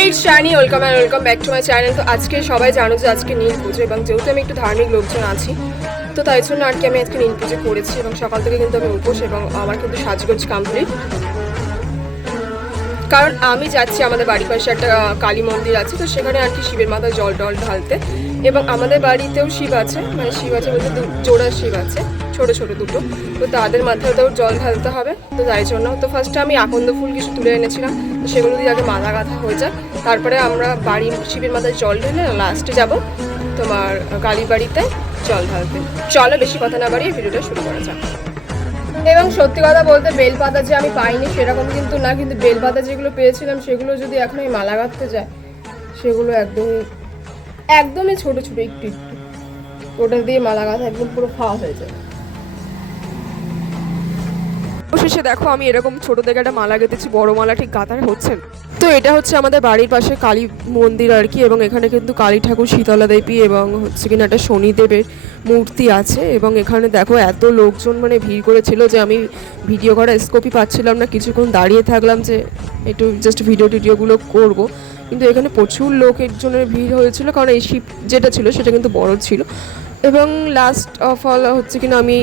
Hey, it's Shani. Welcome and welcome back to my channel. তো আজকে সবাই জানো যে আজকে নীল পুজো এবং যেহেতু আমি একটু ধার্মিক লোকজন আছি তো তাই জন্য আর কি আমি আজকে নীল পুজো করেছি এবং সকাল থেকে কিন্তু আমি উপোস এবং আমার কিন্তু সাজগোজ কমপ্লিট। কারণ আমি যাচ্ছি আমাদের বাড়ির পাশে একটা কালী মন্দির আছে, তো সেখানে আর কি শিবের মাথায় জল টল ঢালতে, এবং আমাদের বাড়িতেও শিব আছে, মানে শিব আছে বলতে জোড়া শিব আছে, ছোটো ছোটো দুটো, তো তাদের মাথাতেও জল ঢালতে হবে। তো তাই জন্য তো ফার্স্টে আমি আকন্দ ফুল কিছু তুলে এনেছিলাম, তো সেগুলো দিয়ে আগে মালা গাঁথা হয়ে যায়, তারপরে আমরা বাড়ির শিবের মাথায় জল ঢেলে লাস্টে যাব তোমার কালী বাড়িতে জল ঢালতে। চলো বেশি কথা না বাড়িয়ে ভিডিওটা শুরু করা যাক। এবং সত্যি কথা বলতে বেলপাতা যে আমি পাইনি সেরকম কিন্তু না, কিন্তু বেলপাতা যেগুলো পেয়েছিলাম সেগুলো যদি এখন আমি মালা গাঁথতে যাই সেগুলো একদমই ছোটো ছোটো একটু একটু, ওটা দিয়ে মালা গাঁথা একদম পুরো ফাওয়া হয়ে যায়। অবশেষে দেখো আমি এরকম ছোটো থেকে একটা মালা গেঁথেছি, বড় মালা ঠিক গাঁথার হচ্ছে না। তো এটা হচ্ছে আমাদের বাড়ির পাশে কালী মন্দির আর কি, এবং এখানে কিন্তু কালী ঠাকুর, শীতলা দেবী এবং হচ্ছে কিনা একটা শনিদেবের মূর্তি আছে। এবং এখানে দেখো এত লোকজন মানে ভিড় করেছিল যে আমি ভিডিও করার স্কোপই পাচ্ছিলাম না, কিছুক্ষণ দাঁড়িয়ে থাকলাম যে একটু জাস্ট ভিডিওগুলো করব, কিন্তু এখানে প্রচুর লোকের জন্য ভিড় হয়েছিল, কারণ এই শিব যেটা ছিল সেটা কিন্তু বড় ছিল। এবং লাস্ট অফ অল হচ্ছে কিনা আমি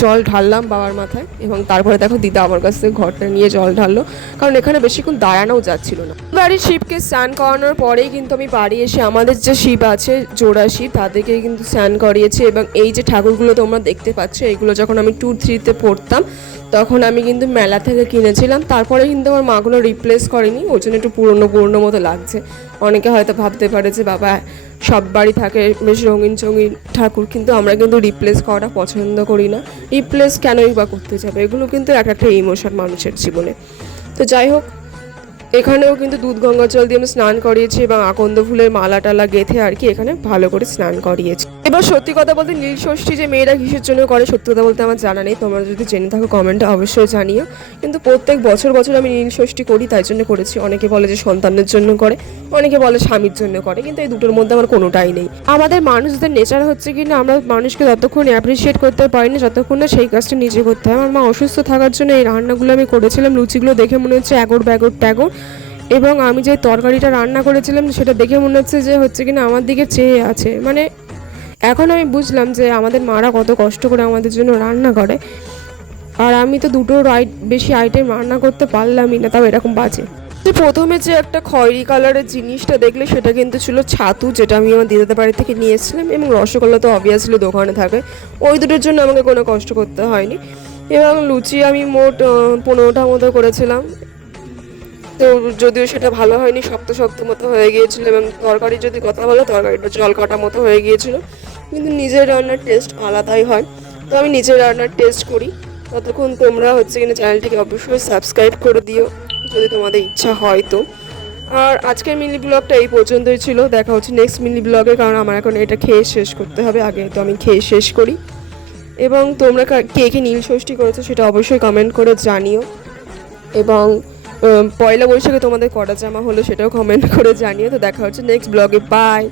জল ঢাললাম বাবার মাথায়, এবং তারপরে দেখো দিদা আমার কাছ থেকে ঘরটা নিয়ে জল ঢাললো, কারণ এখানে বেশিক্ষণ দাঁড়ানোও যাচ্ছিল না। বাড়ির শিবকে স্নান করানোর পরেই কিন্তু আমি বাড়ি এসে আমাদের যে শিব আছে জোড়া শিব তাদেরকে কিন্তু স্নান করিয়েছি। এবং এই যে ঠাকুরগুলো তোমরা দেখতে পাচ্ছ এগুলো যখন আমি 2-3-তে পড়তাম তখন আমি কিন্তু মেলা থেকে কিনেছিলাম, তারপরে কিন্তু আমার মাগুলো রিপ্লেস করেনি, ওর জন্য একটু পুরনো মতো লাগছে। অনেকে হয়তো ভাবতে পারে যে বাবা সব বাড়ি থাকে বেশ রঙিন ঠাকুর, কিন্তু আমরা কিন্তু রিপ্লেস করাটা পছন্দ করি না। রিপ্লেস কেনই বা করতে যাবে, এগুলো কিন্তু একটা ইমোশন মানুষের জীবনে। তো যাই হোক, এখানেও কিন্তু দুধ গঙ্গা জল দিয়ে আমি স্নান করিয়েছি এবং আকন্দ ফুলের মালা টালা গেঁথে আর কি এখানে ভালো করে স্নান করিয়েছি। এবার সত্যি কথা বলতে নীল ষষ্ঠী যে মেয়েরা কিসের জন্য করে সত্যি কথা বলতে আমার জানা নেই, তোমরা যদি জেনে থাকো কমেন্টে অবশ্যই জানিও। কিন্তু প্রত্যেক বছর আমি নীল ষষ্ঠী করি, তাই জন্য করেছি। অনেকে বলে যে সন্তানের জন্য করে, অনেকে বলে স্বামীর জন্য করে, কিন্তু এই দুটোর মধ্যে আমার কোনোটাই নেই। আমাদের মানুষদের নেচার হচ্ছে কি না, আমরা মানুষকে যতক্ষণ অ্যাপ্রিসিয়েট করতে পারি না যতক্ষণ না সেই কাজটা নিজে করতে হয়। আমার মা অসুস্থ থাকার জন্য এই রান্নাগুলো আমি করেছিলাম, লুচিগুলো দেখে মনে হচ্ছে এগোর ব্যাগর ট্যাগর, এবং আমি যে তরকারিটা রান্না করেছিলাম সেটা দেখে মনে হচ্ছে যে হচ্ছে কিনা আমার দিকে চেয়ে আছে। মানে এখন আমি বুঝলাম যে আমাদের মারা কত কষ্ট করে আমাদের জন্য রান্না করে, আর আমি তো বেশি আইটেম রান্না করতে পারলামই না, তাও এরকম বাজে। প্রথমে যে একটা খয়েরি কালারের জিনিসটা দেখলে সেটা কিন্তু ছিল ছাতু, যেটা আমি আমার দিদাদের বাড়ি থেকে নিয়ে এসেছিলাম, এবং রসগোল্লা তো অবভিয়াসলি দোকানে থাকে, ওই দুটোর জন্য আমাকে কোনো কষ্ট করতে হয়নি। এবং লুচি আমি মোট 15টা মতো করেছিলাম, তো যদিও সেটা ভালো হয়নি, শক্ত মতো হয়ে গিয়েছিল। এবং তরকারি যদি কথা বলো, তরকারিটা জল কাটা মতো হয়ে গিয়েছিল, কিন্তু নিজের রান্নার টেস্ট আলাদাই হয়। তো আমি নিজের রান্নার টেস্ট করি। ততক্ষণ তোমরা হচ্ছে কিনা চ্যানেলটিকে অবশ্যই সাবস্ক্রাইব করে দিও যদি তোমাদের ইচ্ছা হয় তো। আর আজকের মিনি ব্লগটা এই পর্যন্তই ছিল, দেখা হচ্ছে নেক্সট মিনি ব্লগে, কারণ আমার এখন এটা খেয়ে শেষ করতে হবে, আগে তো আমি খেয়ে শেষ করি। এবং তোমরা কে নীল ষষ্ঠী করেছো সেটা অবশ্যই কমেন্ট করে জানিও, এবং পয়লা বৈশাখে তোমাদের কটা জামা হলো সেটাও কমেন্ট করে জানিও। তো দেখা হচ্ছে নেক্সট ব্লগে, বাই।